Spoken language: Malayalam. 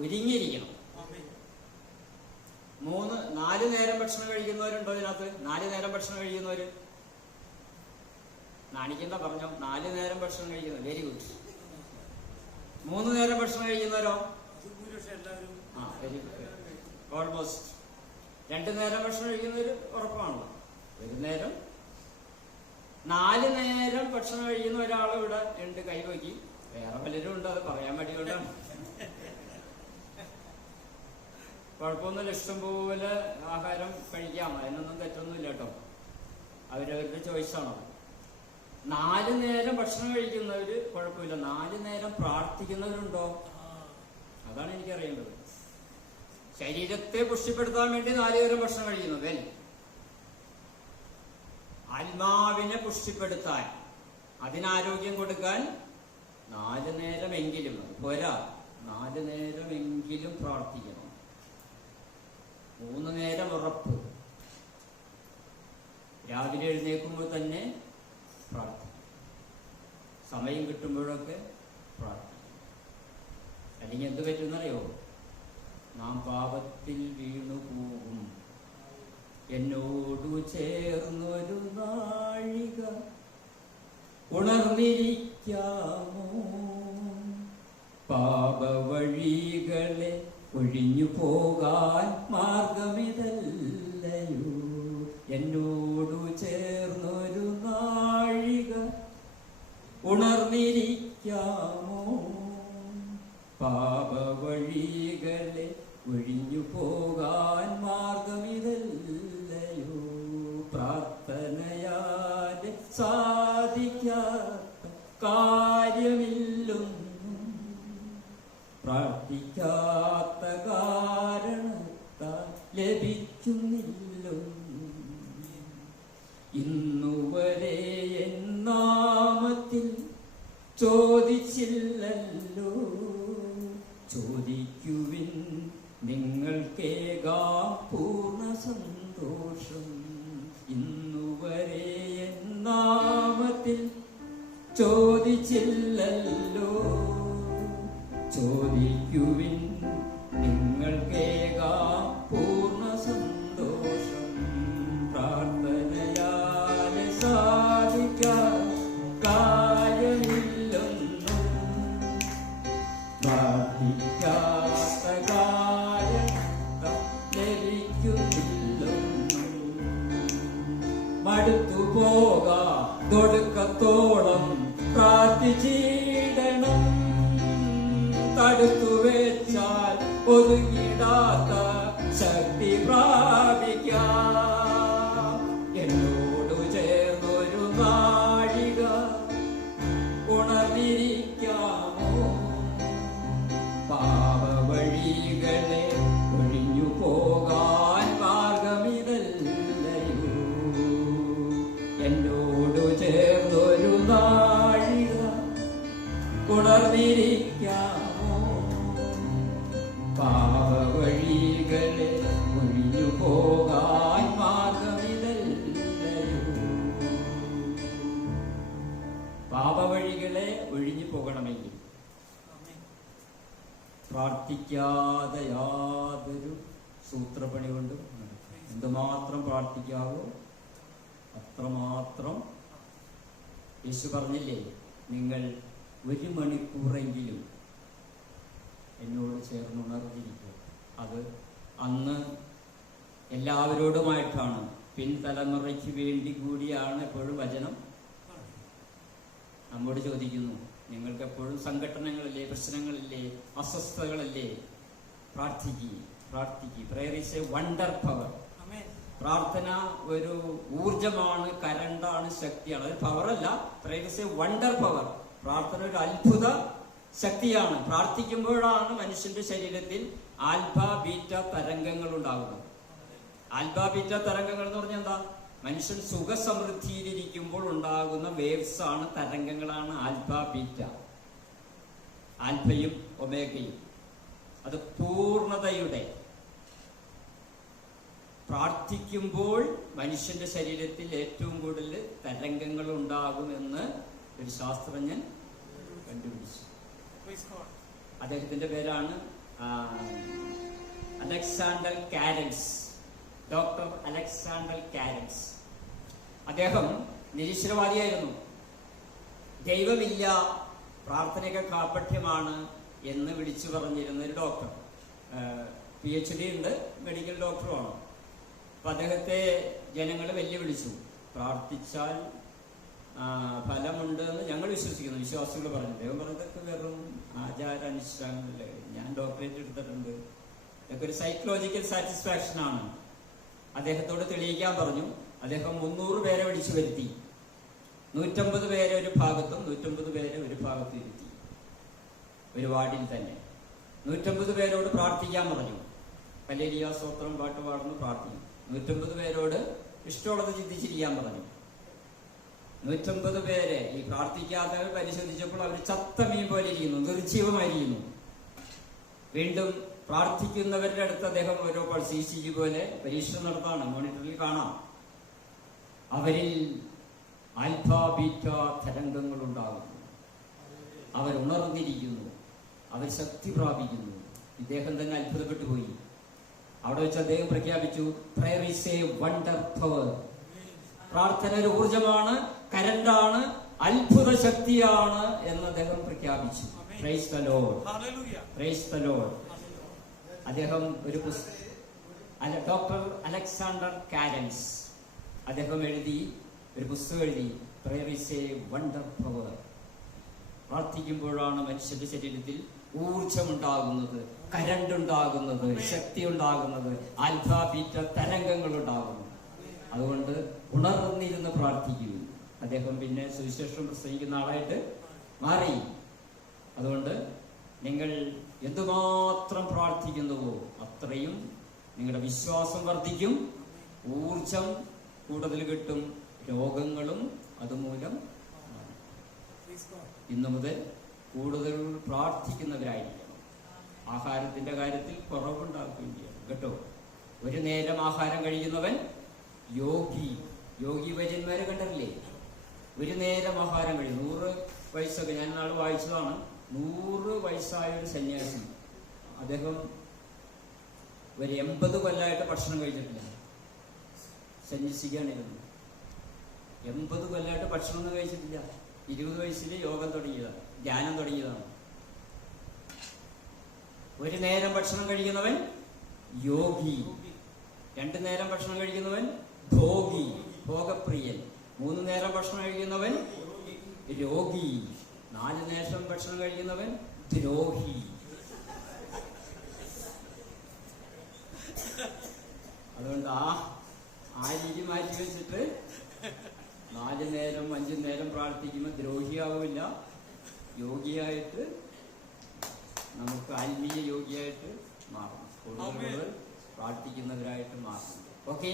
ഒരുങ്ങിയിരിക്കണം മൂന്ന് നാല് നേരം ഭക്ഷണം കഴിക്കുന്നവരുണ്ടോ ഇതിനകത്ത്? നാല് നേരം ഭക്ഷണം കഴിക്കുന്നവര്? നാണിക്കണ്ട പറഞ്ഞു. നാല് നേരം ഭക്ഷണം കഴിക്കുന്നു വെരി ഗുഡ് മൂന്ന് നേരം ഭക്ഷണം കഴിക്കുന്നവരോ? ആ വെരി ഗുഡ് ഓൾമോസ്റ്റ് രണ്ട് നേരം ഭക്ഷണം കഴിക്കുന്നവര് ഉറപ്പാണല്ലോ. ഒരു നേരം. നാല് നേരം ഭക്ഷണം കഴിക്കുന്ന ഒരാൾ ഇവിടെ രണ്ട് കൈ നോക്കി. വേറെ പലരും ഉണ്ട്. അത് പറയാൻ വേണ്ടിക്കൊണ്ടാണ് കുഴപ്പമൊന്നുമില്ല. ഇഷ്ടം പോലെ ആഹാരം കഴിക്കാം. അതിനൊന്നും തെറ്റൊന്നുമില്ല കേട്ടോ. അവരവരുടെ ചോയ്സാണോ നാല് നേരം ഭക്ഷണം കഴിക്കുന്നവര് കുഴപ്പമില്ല. നാല് നേരം പ്രാർത്ഥിക്കുന്നവരുണ്ടോ? അതാണ് എനിക്കറിയേണ്ടത്. ശരീരത്തെ പുഷ്ടിപ്പെടുത്താൻ വേണ്ടി നാല് നേരം ഭക്ഷണം കഴിക്കുന്നു. വെൽ ആത്മാവിനെ പുഷ്ടിപ്പെടുത്താൻ അതിനാരോഗ്യം കൊടുക്കാൻ നാല് നേരമെങ്കിലും പോരാ. നാല് നേരമെങ്കിലും പ്രാർത്ഥിക്കണം. മൂന്ന് നേരം ഉറപ്പ്. രാവിലെ എഴുന്നേൽക്കുമ്പോൾ തന്നെ പ്രാർത്ഥിക്കും സമയം കിട്ടുമ്പോഴൊക്കെ പ്രാർത്ഥിക്കും അല്ലെങ്കിൽ എന്ത് പറ്റുമെന്നറിയോ? നാം പാപത്തിൽ വീണു പോകും. എന്നോടു ചേർന്നൊരു നാഴിക ഉണർന്നിരിക്കാമോ? പാപവഴികളെ ഒഴിഞ്ഞു പോകാൻ ഒഴിഞ്ഞു പോകാൻ നിങ്ങൾക്കേകാം പൂർണ സന്തോഷം ഇന്നുവരെ എന്നാമത്തിൽ ചോദിച്ചില്ലല്ലോ മടുത്തു പോകാ തൊടുക്കത്തോളം പ്രാർത്ഥിച്ചിടണം പ്രാർത്ഥിക്കാതെ യാതൊരു സൂത്രപ്പണി കൊണ്ടും. എന്തുമാത്രം പ്രാർത്ഥിക്കാവോ അത്രമാത്രം യേശു പറഞ്ഞില്ലേ നിങ്ങൾ ഒരു മണിക്കൂറെങ്കിലും എന്നോട് ചേർന്ന് ഉണർന്നിരിക്കുക അത് അന്ന് എല്ലാവരോടുമായിട്ടാണ് പിൻതലമുറയ്ക്ക് വേണ്ടി കൂടിയാണ് എപ്പോഴും വചനം നമ്മോട് ചോദിക്കുന്നു നിങ്ങൾക്ക് എപ്പോഴും സംഘടനകളില്ലേ പ്രശ്നങ്ങളില്ലേ അസ്വസ്ഥതകളില്ലേ പ്രാർത്ഥിക്കുക പ്രാർത്ഥിക്കുക prayer is a wonder power പ്രാർത്ഥന ഒരു ഊർജമാണ് കരണ്ടാണ് ശക്തിയാണ്. അത് പവറല്ല prayer is a wonder power പ്രാർത്ഥന ഒരു അത്ഭുത ശക്തിയാണ്. പ്രാർത്ഥിക്കുമ്പോഴാണ് മനുഷ്യന്റെ ശരീരത്തിൽ ആൽഫ ബീറ്റ തരംഗങ്ങൾ ഉണ്ടാകുന്നത് ആൽഫ ബീറ്റ തരംഗങ്ങൾ എന്ന് പറഞ്ഞാൽ എന്താ? മനുഷ്യൻ സുഖസമൃദ്ധിയിലിരിക്കുമ്പോൾ ഉണ്ടാകുന്ന വേവ്സ് ആണ് തരംഗങ്ങളാണ് ആൽഫ ബീറ്റ. ആൽഫയും ഒമേഗയും. അത് പൂർണതയുടെ പ്രാർത്ഥിക്കുമ്പോൾ മനുഷ്യന്റെ ശരീരത്തിൽ ഏറ്റവും കൂടുതൽ തരംഗങ്ങൾ ഉണ്ടാകുമെന്ന് ഒരു ശാസ്ത്രജ്ഞൻ കണ്ടുപിടിച്ചു. അദ്ദേഹത്തിന്റെ പേരാണ് Alexander Carrel. Doctor Alexander Carrel. അദ്ദേഹം നിരീശ്വരവാദിയായിരുന്നു. ദൈവമില്ല പ്രാർത്ഥനയൊക്കെ കാപ്പഠ്യമാണ് എന്ന് വിളിച്ചു പറഞ്ഞിരുന്ന ഒരു ഡോക്ടർ. പി എച്ച് ഡി ഉണ്ട് മെഡിക്കൽ ഡോക്ടറുമാണ് അപ്പൊ അദ്ദേഹത്തെ ജനങ്ങൾ വെല്ലുവിളിച്ചു. പ്രാർത്ഥിച്ചാൽ ഫലമുണ്ട് എന്ന് ഞങ്ങൾ വിശ്വസിക്കുന്നു വിശ്വാസികൾ പറഞ്ഞു. ദൈവം പറഞ്ഞതൊക്കെ വെറും ആചാരാനുഷ്ഠാനങ്ങളല്ലേ. ഞാൻ ഡോക്ടറേറ്റ് എടുത്തിട്ടുണ്ട്. ഇതൊക്കെ ഒരു സൈക്കോളജിക്കൽ സാറ്റിസ്ഫാക്ഷൻ ആണ്. അദ്ദേഹത്തോട് തെളിയിക്കാൻ പറഞ്ഞു അദ്ദേഹം മുന്നൂറ് പേരെ വിളിച്ചു വരുത്തി. നൂറ്റമ്പത് പേരെ ഒരു ഭാഗത്തും നൂറ്റമ്പത് പേരെ ഒരു ഭാഗത്തും ഇരുത്തി. ഒരു വാർഡിൽ തന്നെ. നൂറ്റമ്പത് പേരോട് പ്രാർത്ഥിക്കാൻ പറഞ്ഞു. കല്ലേരിയ സ്തോത്രം പാട്ട് പാടുന്നു പ്രാർത്ഥിക്കും നൂറ്റമ്പത് പേരോട് ഇഷ്ടമുള്ളത് ചിന്തിച്ചിരിക്കാൻ പറഞ്ഞു. നൂറ്റമ്പത് പേരെ ഈ പ്രാർത്ഥിക്കാത്തവർ പരിശോധിച്ചപ്പോൾ അവർ ചത്ത മീൻ പോലെ ഇരിക്കുന്നു നിർജീവമായിരിക്കുന്നു വീണ്ടും പ്രാർത്ഥിക്കുന്നവരുടെ അടുത്ത് അദ്ദേഹം ഓരോ സി സി ജി പോലെ പരീക്ഷ നടത്താണ് മോണിറ്ററിൽ കാണാം. അവരിൽ ആൽഫ ബീറ്റ തരംഗങ്ങൾ ഉണ്ടാകുന്നു അവർ ഉണർന്നിരിക്കുന്നു. അവർ ശക്തി പ്രാപിക്കുന്നു. ഇദ്ദേഹം തന്നെ അത്ഭുതപ്പെട്ടു പോയി അവിടെ വെച്ച് അദ്ദേഹം പ്രഖ്യാപിച്ചു prayer is a wonder power പ്രാർത്ഥന ഒരു ഊർജമാണ് കരണ്ടാണ് അത്ഭുത ശക്തിയാണ് എന്ന് അദ്ദേഹം പ്രഖ്യാപിച്ചു. Praise the. പ്രൈസ് ദ അദ്ദേഹം ഒരു പുസ്തകം ഡോക്ടർ അലക്സാണ്ടർ കാരൻസ്. അദ്ദേഹം എഴുതി ഒരു പുസ്തകം എഴുതി prayer is a wonder power പ്രാർത്ഥിക്കുമ്പോഴാണ് മനുഷ്യന്റെ ശരീരത്തിൽ ഊർജമുണ്ടാകുന്നത് കരണ്ട് ഉണ്ടാകുന്നത് ശക്തി ഉണ്ടാകുന്നത് ആൽഫ ബീറ്റ തരംഗങ്ങൾ ഉണ്ടാകുന്നു അതുകൊണ്ട് ഉണർന്നിരുന്ന് പ്രാർത്ഥിക്കുന്നു അദ്ദേഹം പിന്നെ സുവിശേഷം പ്രസംഗിക്കുന്ന ആളായിട്ട് മാറി. അതുകൊണ്ട് നിങ്ങൾ എന്തുമാത്രം പ്രാർത്ഥിക്കുന്നുവോ അത്രയും നിങ്ങളുടെ വിശ്വാസം വർദ്ധിക്കും. ഊർജം കൂടുതൽ കിട്ടും. രോഗങ്ങളും അതുമൂലം. ഇന്നു മുതൽ കൂടുതൽ പ്രാർത്ഥിക്കുന്നവരായിരിക്കണം. ആഹാരത്തിന്റെ കാര്യത്തിൽ കുറവുണ്ടാക്കുകയും ചെയ്യണം കേട്ടോ? ഒരു നേരം ആഹാരം കഴിക്കുന്നവൻ യോഗി. യോഗി വര്യന്മാരെ കണ്ടറില്ലേ ഒരു നേരം ആഹാരം കഴിയും നൂറ് വയസ്സൊക്കെ ഞാൻ നാൾ വായിച്ചതാണ്. നൂറ് വയസ്സായ ഒരു സന്യാസി. അദ്ദേഹം ഒരു എൺപത് കൊല്ലമായിട്ട് ഭക്ഷണം കഴിച്ചിട്ടില്ല. സന്യസിക്കാണിരുന്നു എൺപത് കൊല്ലമായിട്ട് ഭക്ഷണമൊന്നും കഴിച്ചിട്ടില്ല. ഇരുപത് വയസ്സിൽ യോഗം തുടങ്ങിയതാണ് ധ്യാനം തുടങ്ങിയതാണ്. ഒരു നേരം ഭക്ഷണം കഴിക്കുന്നവൻ യോഗി. രണ്ടു നേരം ഭക്ഷണം കഴിക്കുന്നവൻ ഭോഗി ഭോഗപ്രിയൻ. മൂന്ന് നേരം ഭക്ഷണം കഴിക്കുന്നവൻ രോഗി. നാല് നേരം ഭക്ഷണം കഴിക്കുന്നവൻ ദ്രോഹി. അതുകൊണ്ട് ആ ആ രീതി മാറ്റി വെച്ചിട്ട് നാല് നേരം അഞ്ചു നേരം പ്രാർത്ഥിക്കുമ്പോൾ ദ്രോഹിയാവില്ല യോഗിയായിട്ട് നമുക്ക് ആത്മീയ യോഗിയായിട്ട് മാറണം കൂടുതൽ പ്രാർത്ഥിക്കുന്നവരായിട്ട് മാറണം ഓക്കെ?